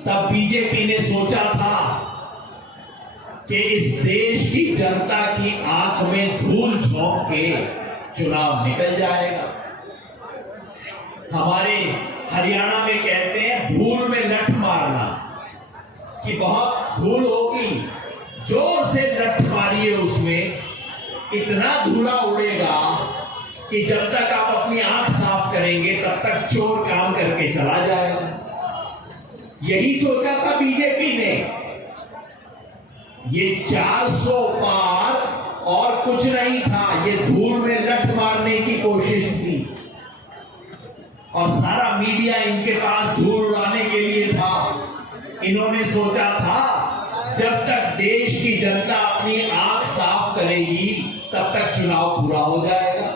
तब बीजेपी ने सोचा था कि इस देश की जनता की आंख में धूल झोंक के चुनाव निकल जाएगा। हमारे हरियाणा में कहते हैं धूल में लठ मारना, कि बहुत धूल होगी, जोर से लठ मारिए, उसमें इतना धूला उड़ेगा कि जब तक आप अपनी आंख साफ करेंगे तब तक चोर काम करके चला जाएगा। यही सोचा था बीजेपी ने। ये 400 पार और कुछ नहीं था, ये धूल में लठ मारने की कोशिश थी और सारा मीडिया इनके पास धूल उड़ाने के लिए था। इन्होंने सोचा था जब तक देश की जनता अपनी आंख साफ करेगी तब तक चुनाव पूरा हो जाएगा।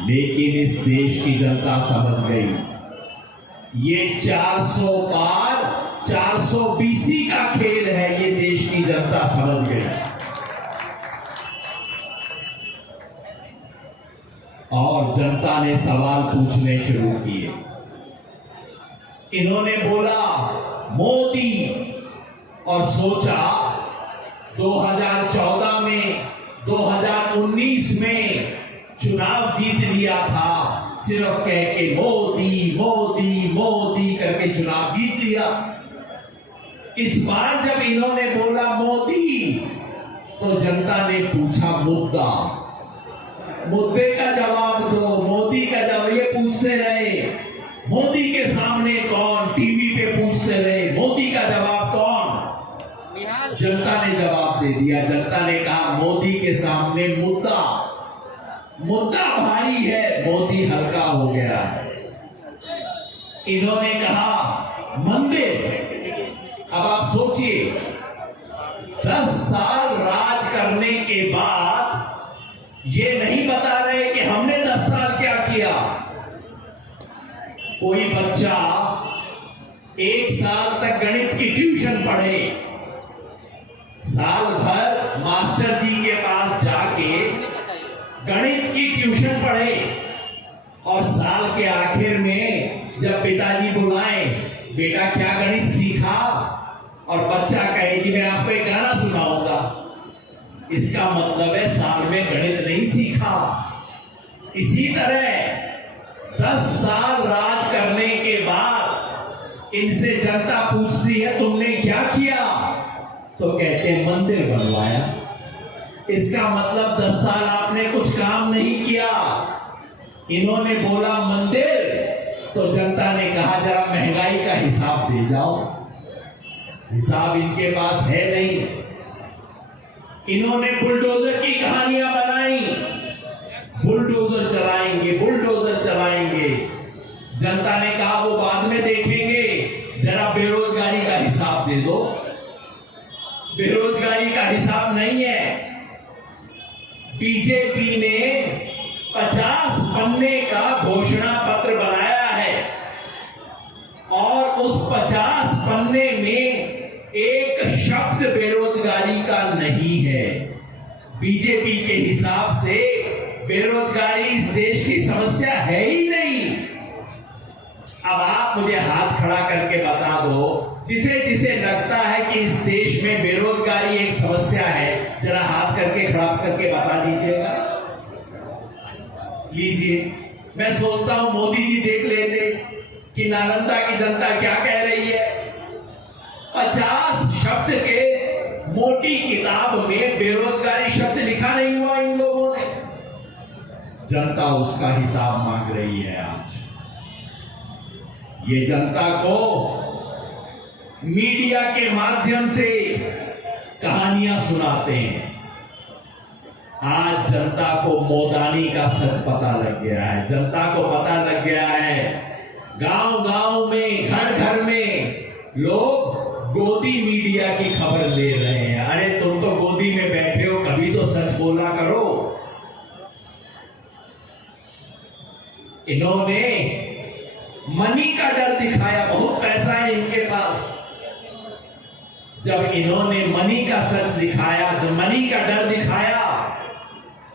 लेकिन इस देश की जनता समझ गई ये 400 पार 420 का खेल है, ये देश की जनता समझ गई। और जनता ने सवाल पूछने शुरू किए। इन्होंने बोला मोदी, और सोचा 2014 में 2019 में चुनाव जीत लिया था, सिर्फ कह के मोदी मोदी मोदी करके चुनाव जीत लिया। इस बार जब इन्होंने बोला मोदी, तो जनता ने पूछा मुद्दा, मुद्दे का जवाब दो, मोदी का जवाब। ये पूछते रहे मोदी के सामने कौन, टीवी पे पूछते रहे मोदी का जवाब कौन। जनता ने जवाब दे दिया। जनता ने कहा मोदी के सामने मुद्दा, मुद्दा भारी है, मोदी हल्का हो गया है। इन्होंने कहा मंदिर। अब आप सोचिए 10 साल राज करने के बाद ये नहीं बता रहे कि हमने 10 साल क्या किया। कोई बच्चा 1 साल तक गणित की ट्यूशन पढ़े, साल भर मास्टर जी के पास जाके गणित की ट्यूशन पढ़े, और साल के आखिर में जब पिताजी बुलाएं बेटा क्या गणित सीखा, और बच्चा कहे कि मैं आपको एक गाना सुनाऊंगा, इसका मतलब है साल में गणित नहीं सीखा। इसी तरह 10 साल राज करने के बाद इनसे जनता पूछती है तुमने क्या किया, तो कहते हैं मंदिर बनवाया। इसका मतलब 10 साल आपने कुछ काम नहीं किया। इन्होंने बोला मंदिर, तो जनता ने कहा जरा महंगाई का हिसाब दे जाओ। हिसाब इनके पास है नहीं। इन्होंने बुलडोजर की कहानियां बनाई, बुलडोजर चलाएंगे, बुलडोजर चलाएंगे। जनता ने कहा वो बाद में देखेंगे, जरा बेरोजगारी का हिसाब दे दो। बेरोजगारी का हिसाब नहीं है। बीजेपी ने 50 पन्ने का घोषणा पत्र बनाया है, और उस 50 पन्ने में एक शब्द बेरोजगारी का नहीं है। बीजेपी के हिसाब से बेरोजगारी इस देश की समस्या है ही नहीं। अब आप मुझे हाथ खड़ा करके बता दो, जिसे जिसे लगता है कि इस देश में बेरोजगारी एक समस्या है, जरा हाथ करके खड़ा करके बता दीजिएगा। लीजिए, मैं सोचता हूं मोदी जी देख लेते कि नालंदा की जनता क्या कह रही है। 50 शब्द के मोटी किताब में बेरोजगारी शब्द लिखा नहीं हुआ इन लोगों ने। जनता उसका हिसाब मांग रही है। आज ये जनता को मीडिया के माध्यम से कहानियां सुनाते हैं। आज जनता को मोदानी का सच पता लग गया है। जनता को पता लग गया है, गांव गांव में, घर घर में लोग गोदी मीडिया की खबर ले रहे हैं। अरे तुम तो गोदी में बैठे हो, कभी तो सच बोला करो। इन्होंने मनी का डर दिखाया, बहुत पैसा है इनके पास। जब इन्होंने मनी का सच दिखाया, मनी का डर दिखाया,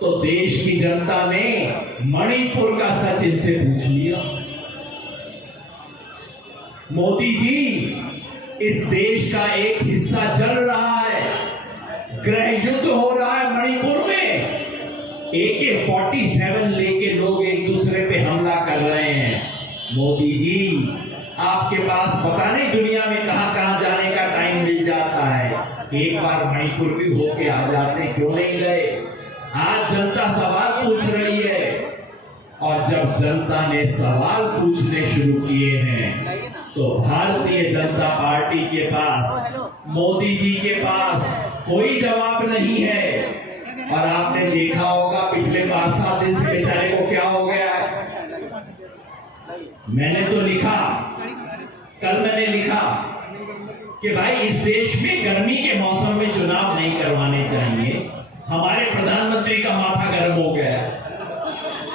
तो देश की जनता ने मणिपुर का सच इनसे पूछ लिया। मोदी जी, इस देश का एक हिस्सा जल रहा है, गृह युद्ध हो रहा है मणिपुर में, AK-47 लेके लोग एक दूसरे पे हमला कर रहे हैं। मोदी जी, आपके पास पता नहीं दुनिया में कहां कहां जाने का टाइम मिल जाता है, एक बार मणिपुर भी होके आ जाते, क्यों नहीं गए? आज जनता सवाल पूछ रही है, और जब जनता ने सवाल पूछने शुरू किए हैं तो भारतीय जनता पार्टी के पास, मोदी जी के पास कोई जवाब नहीं है। और आपने देखा होगा पिछले 5-7 दिन से बेचारे को क्या हो गया है। मैंने तो लिखा, कल मैंने लिखा कि भाई इस देश में गर्मी के मौसम में चुनाव नहीं करवाने चाहिए। हमारे प्रधानमंत्री का माथा गर्म हो गया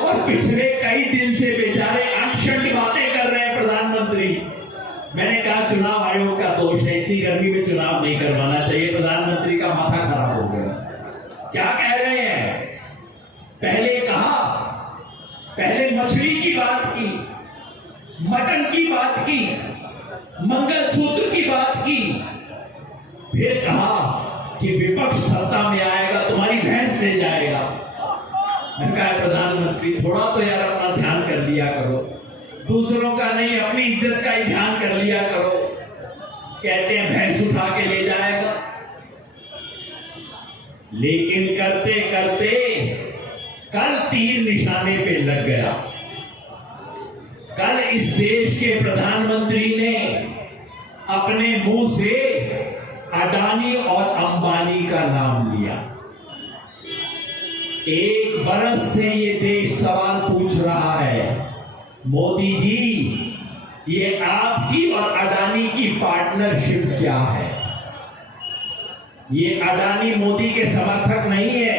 और पिछले कई दिन से बेचारे अनशंट बातें कर रहे हैं प्रधानमंत्री। मैंने कहा चुनाव आयोग का दोष है, इतनी गर्मी में चुनाव नहीं करवाना चाहिए। प्रधानमंत्री का माथा खराब हो गया। क्या कह रहे हैं? पहले कहा, पहले मछली की बात की, मटन की बात की, मंगलसूत्र की बात की, फिर कहा कि विपक्ष सत्ता में आएगा तुम्हारी भैंस ले जाएगा। मैंने कहा प्रधानमंत्री थोड़ा तो यार अपना ध्यान कर लिया करो, दूसरों का नहीं अपनी इज्जत का ही ध्यान कर लिया करो। कहते हैं भैंस उठा के ले जाएगा, लेकिन करते करते कल तीर निशाने पे लग गया। कल इस देश के प्रधानमंत्री ने अपने मुंह से अडानी और अंबानी का नाम लिया। 1 बरस से ये देश सवाल पूछ रहा है, मोदी जी ये आपकी और अडानी की पार्टनरशिप क्या है? ये अडानी मोदी के समर्थक नहीं है,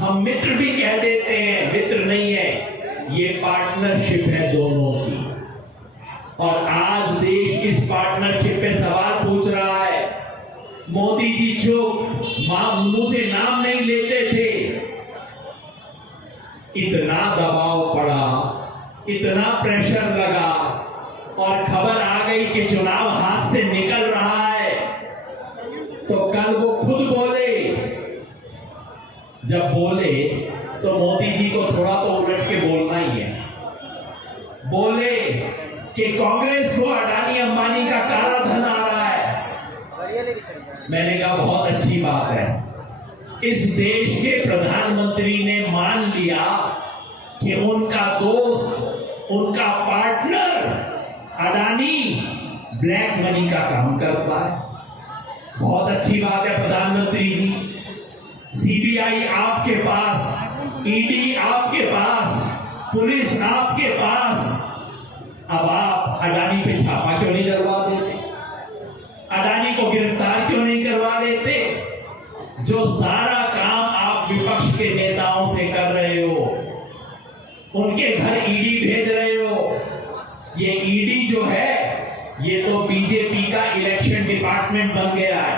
हम मित्र भी कह देते हैं, मित्र नहीं है, ये पार्टनरशिप है दोनों की। और आज देश इस पार्टनरशिप पे सवाल पूछ रहा है। मोदी जी चुप, मुंह से नाम नहीं लेते थे, इतना दबाव पड़ा, इतना प्रेशर लगा और खबर आ गई कि चुनाव हाथ से निकल रहा है, तो कल वो खुद बोले। जब बोले तो मोदी जी को थोड़ा तो उलट के बोलना ही है। बोले कि कांग्रेस को अडानी अंबानी का काला धन आ रहा है। मैंने कहा बहुत अच्छी बात है, इस देश के प्रधानमंत्री ने मान लिया कि उनका दोस्त, उनका पार्टनर अडानी ब्लैक मनी का काम करता है। बहुत अच्छी बात है प्रधानमंत्री जी। सीबीआई आपके पास, ईडी आपके पास, पुलिस आपके पास, अब आप अडानी पे छापा क्यों नहीं करवा देते? अडानी को गिरफ्तार क्यों नहीं करवा देते? जो सारा काम आप विपक्ष के नेताओं से कर रहे हो, उनके घर ईडी भेज रहे हो। ये ईडी जो है ये तो बीजेपी का इलेक्शन डिपार्टमेंट बन गया है,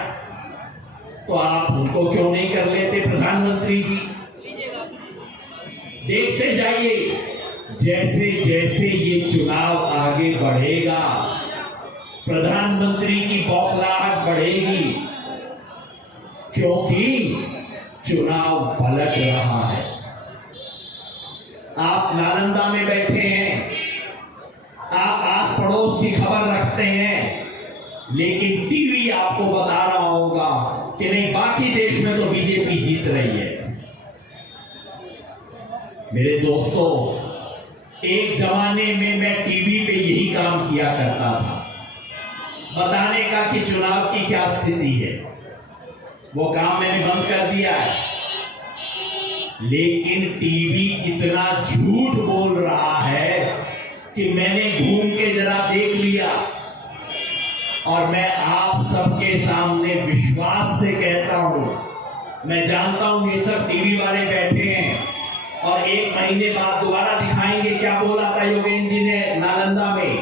तो आप उनको क्यों नहीं कर लेते प्रधानमंत्री जी? देखते जाइए, जैसे जैसे ये चुनाव आगे बढ़ेगा प्रधानमंत्री की बौखलाहट बढ़ेगी, क्योंकि चुनाव पलट रहा है। आप नालंदा में बैठे हैं, आप आस पड़ोस की खबर रखते हैं, लेकिन टीवी आपको बता रहा होगा कि नहीं बाकी देश में तो बीजेपी जीत रही है। मेरे दोस्तों, एक जमाने में मैं टीवी पे यही काम किया करता था, बताने का कि चुनाव की क्या स्थिति है। वो काम मैंने बंद कर दिया है, लेकिन टीवी इतना झूठ बोल रहा है कि मैंने घूम के जरा देख लिया, और मैं आप सबके सामने विश्वास से कहता हूं, मैं जानता हूं ये सब टीवी वाले बैठे हैं और 1 महीने बाद दोबारा दिखाएंगे क्या बोला था योगेंद्र जी ने नालंदा में।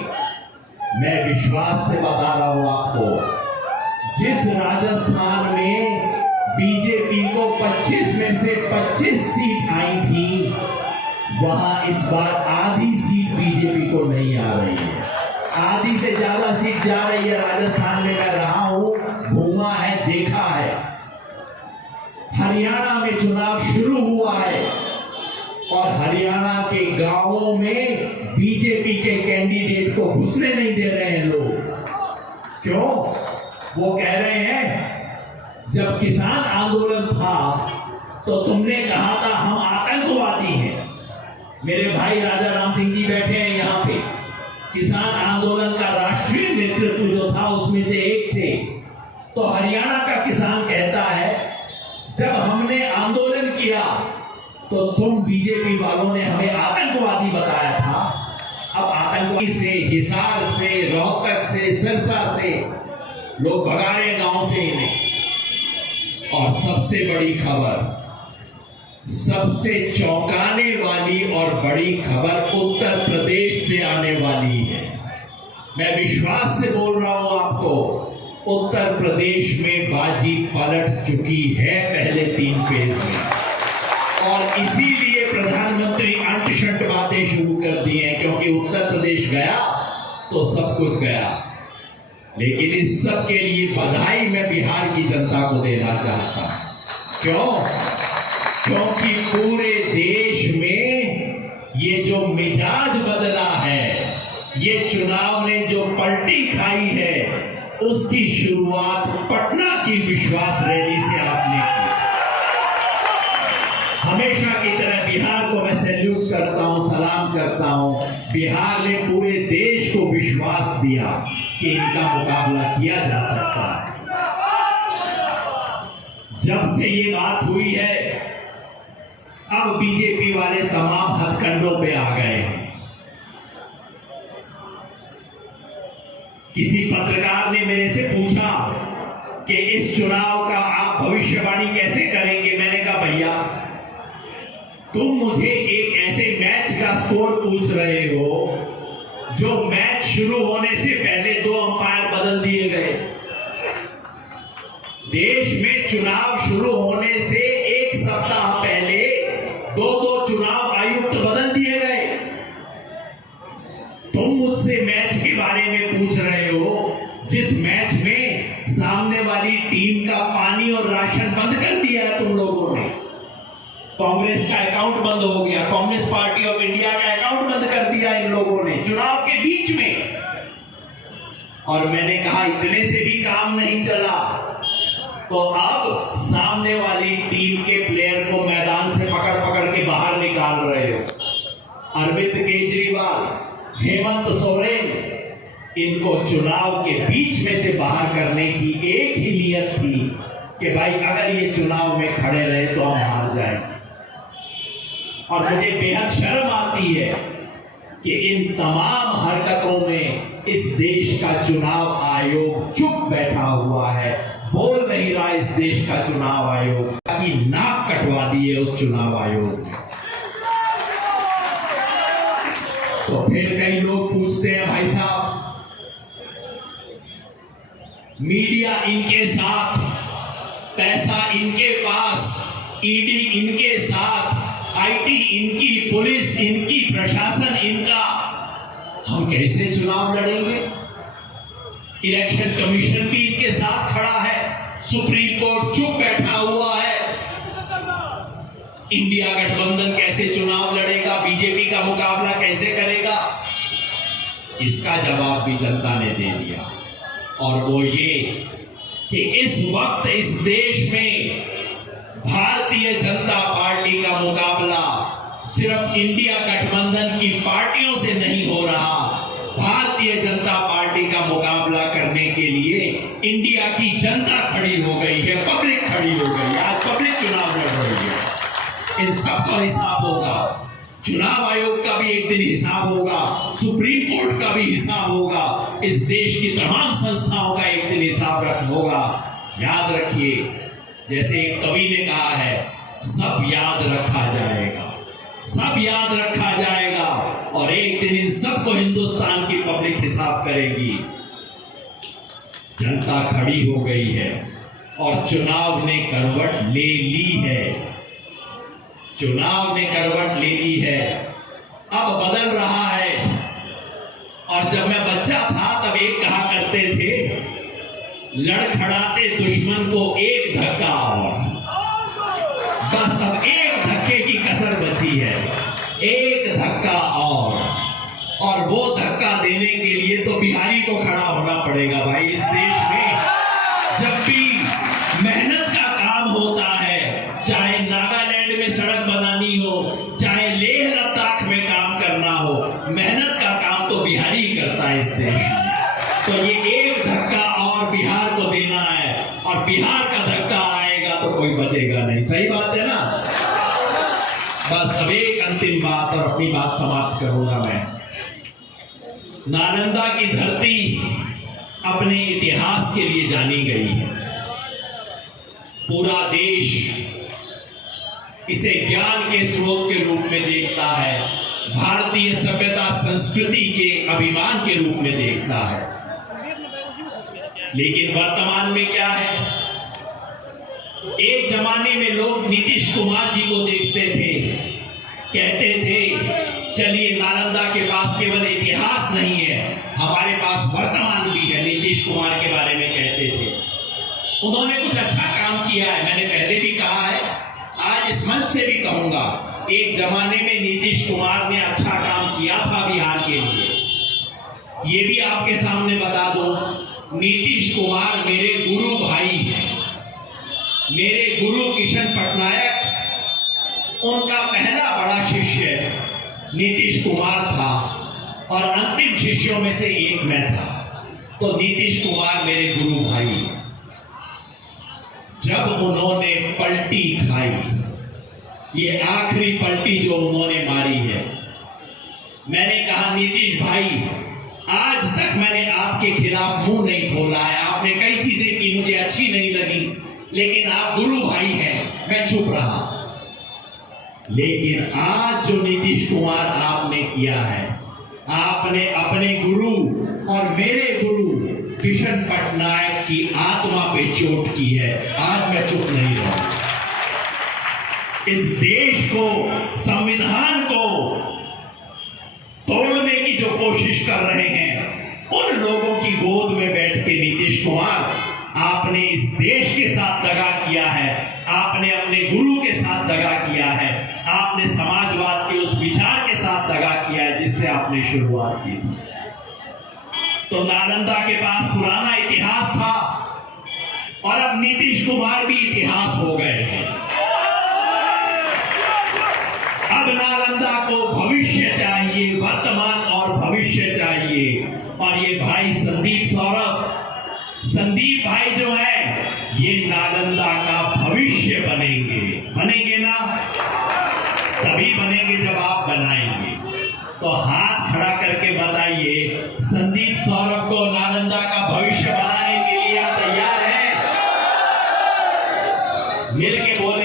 मैं विश्वास से बता रहा हूं आपको, जिस राजस्थान में बीजेपी को 25 में से 25 सीट आई थी, वहां इस बार आधी सीट बीजेपी को नहीं आ रही है। आधी से ज्यादा सीट जा रही है राजस्थान में। मैं रहा हूं, घूमा है, देखा है। हरियाणा में चुनाव शुरू हुआ है और हरियाणा के गांवों में बीजेपी के कैंडिडेट को घुसने नहीं दे रहे हैं लोग। क्यों? वो कह रहे हैं जब किसान आंदोलन था तो तुमने कहा था हम आतंकवादी हैं। मेरे भाई राजा राम सिंह जी बैठे हैं यहां पे, किसान आंदोलन का राष्ट्रीय नेतृत्व जो था उसमें से एक थे। तो हरियाणा का किसान कहता है जब हमने आंदोलन किया तो तुम बीजेपी वालों ने हमें आतंकवादी बताया था। अब आतंकवादी से, हिसार से, रोहतक से, सिरसा से लोग भगा रहे गांव से इन्हें। और सबसे बड़ी खबर, सबसे चौंकाने वाली और बड़ी खबर उत्तर प्रदेश से आने वाली है। मैं विश्वास से बोल रहा हूं आपको, उत्तर प्रदेश में बाजी पलट चुकी है पहले 3 फेज में। और इसीलिए प्रधानमंत्री अंट शंट बातें शुरू कर दी हैं, क्योंकि उत्तर प्रदेश गया तो सब कुछ गया। लेकिन इस सब के लिए बधाई मैं बिहार की जनता को देना चाहता हूं। क्यों? क्योंकि पूरे देश में ये जो मिजाज बदला है, ये चुनाव ने जो पलटी खाई है, उसकी शुरुआत पटना की विश्वास रैली से आपने की। हमेशा की तरह बिहार को मैं सैल्यूट करता हूं, सलाम करता हूं। बिहार ने पूरे देश को विश्वास दिया कि इनका मुकाबला किया जा सकता है। जब से ये बात हुई है, अब बीजेपी वाले तमाम हथकंडों पे आ गए हैं। किसी पत्रकार ने मेरे से पूछा कि इस चुनाव का आप भविष्यवाणी कैसे करेंगे। मैंने कहा भैया, तुम मुझे एक ऐसे मैच का स्कोर पूछ रहे हो जो मैच शुरू होने से पहले 2 अंपायर बदल दिए गए। देश में चुनाव शुरू होने से 1 सप्ताह पहले 2 चुनाव आयुक्त बदल दिए गए। तुम मुझसे मैच के बारे में पूछ रहे हो जिस मैच में सामने वाली टीम का पानी और राशन बंद कर दिया है तुम लोगों ने। कांग्रेस का अकाउंट बंद हो गया, कम्युनिस्ट पार्टी ऑफ इंडिया का अकाउंट बंद कर दिया इन लोगों ने चुनाव के बीच में। और मैंने कहा इतने से भी काम नहीं चला, तो अब सामने वाली टीम के प्लेयर को मैदान से पकड़ पकड़ के बाहर निकाल रहे हो। अरविंद केजरीवाल, हेमंत सोरेन, इनको चुनाव के बीच में से बाहर करने की एक ही नियत थी कि भाई अगर ये चुनाव में खड़े रहे तो हम हार जाएंगे। और मुझे बेहद शर्म आती है कि इन तमाम हरकतों में इस देश का चुनाव आयोग चुप बैठा हुआ है, बोल नहीं रहा। इस देश का चुनाव आयोग की नाक कटवा दी है उस चुनाव आयोग ने। तो फिर कई लोग पूछते हैं भाई साहब, मीडिया इनके साथ, पैसा इनके पास, ईडी इनके साथ, आईटी इनकी, पुलिस इनकी, प्रशासन इनका, हम कैसे चुनाव लड़ेंगे? इलेक्शन कमीशन भी इनके साथ खड़ा है, सुप्रीम कोर्ट चुप बैठा हुआ है। इंडिया गठबंधन कैसे चुनाव लड़ेगा? बीजेपी का मुकाबला कैसे करेगा? इसका जवाब भी जनता ने दे दिया। और वो ये कि इस वक्त इस देश में भारतीय जनता पार्टी का मुकाबला सिर्फ इंडिया गठबंधन की पार्टियों से नहीं हो रहा। भारतीय जनता पार्टी का मुकाबला करने के लिए इंडिया की जनता खड़ी हो गई है, पब्लिक खड़ी हो गई है। आज पब्लिक चुनाव लड़ रही है। इन सबका हिसाब होगा। चुनाव आयोग का भी एक दिन हिसाब होगा, सुप्रीम कोर्ट का भी हिसाब होगा, इस देश की तमाम संस्थाओं का एक दिन हिसाब होगा। याद रखिए, जैसे एक कवि ने कहा है, सब याद रखा जाएगा, सब याद रखा जाएगा। और एक दिन इन सबको हिंदुस्तान की पब्लिक हिसाब करेगी। जनता खड़ी हो गई है और चुनाव ने करवट ले ली है। चुनाव ने करवट ले ली है, अब बदल रहा है। और जब मैं बच्चा लड़खड़ाते दुश्मन को एक धक्का और, बस अब एक धक्के की कसर बची है, एक धक्का और वो धक्का देने के लिए तो बिहारी को खड़ा होना पड़ेगा भाई। इस देश में जब भी मेहनत का काम होता है, चाहे नागालैंड में सड़क बनानी हो, चाहे लेह लद्दाख में काम करना हो, मेहनत का काम तो बिहारी करता है इस देश में। तो ये एक धक्का और बिहार को देना है, और बिहार का धक्का आएगा तो कोई बचेगा नहीं। सही बात है ना? बस अब एक अंतिम बात और अपनी बात समाप्त करूंगा मैं। नालंदा की धरती अपने इतिहास के लिए जानी गई है। पूरा देश इसे ज्ञान के स्रोत के रूप में देखता है, भारतीय सभ्यता संस्कृति के अभिमान के रूप में देखता है। लेकिन वर्तमान में क्या है? एक जमाने में लोग नीतीश कुमार जी को देखते थे, कहते थे चलिए नालंदा के पास केवल इतिहास नहीं है, हमारे पास वर्तमान भी है। नीतीश कुमार के बारे में कहते थे। उन्होंने कुछ अच्छा काम किया है, मैंने पहले भी कहा है, आज इस मंच से भी कहूंगा, एक जमाने में नीतीश कुमार ने अच्छा काम किया था बिहार के लिए। ये भी आपके सामने बता दो, नीतीश कुमार मेरे गुरु भाई हैं। मेरे गुरु किशन पटनायक, उनका पहला बड़ा शिष्य नीतीश कुमार था और अंतिम शिष्यों में से एक मैं था। तो नीतीश कुमार मेरे गुरु भाई हैं। जब उन्होंने पलटी खाई, ये आखिरी पलटी जो उन्होंने मारी है, मैंने कहा नीतीश भाई, आज तक मैंने आपके खिलाफ मुंह नहीं खोला है। आपने कई चीजें की, मुझे अच्छी नहीं लगी, लेकिन आप गुरु भाई हैं, मैं चुप रहा। लेकिन आज जो नीतीश कुमार आपने किया है, आपने अपने गुरु और मेरे गुरु किशन पटनायक की आत्मा पे चोट की है। आज मैं चुप नहीं रहा। इस देश को, संविधान को तोड़ने की जो कोशिश कर रहे हैं, उन लोगों की गोद में बैठ के नीतीश कुमार, आपने इस देश के साथ दगा किया है, आपने अपने गुरु के साथ दगा किया है, आपने समाजवाद के उस विचार के साथ दगा किया है जिससे आपने शुरुआत की थी। तो नालंदा के पास पुराना इतिहास था और अब नीतीश कुमार भी इतिहास हो गए हैं। अब नालंदा को भविष्य चाहिए, वर्तमान और भविष्य चाहिए। और ये भाई संदीप भाई जो है, ये नालंदा का भविष्य बनेंगे ना? तभी बनेंगे जब आप बनाएंगे। तो हाथ खड़ा करके बताइए, संदीप सौरभ को नालंदा का भविष्य बनाने के लिए आप तैयार हैं? मिलके बोले।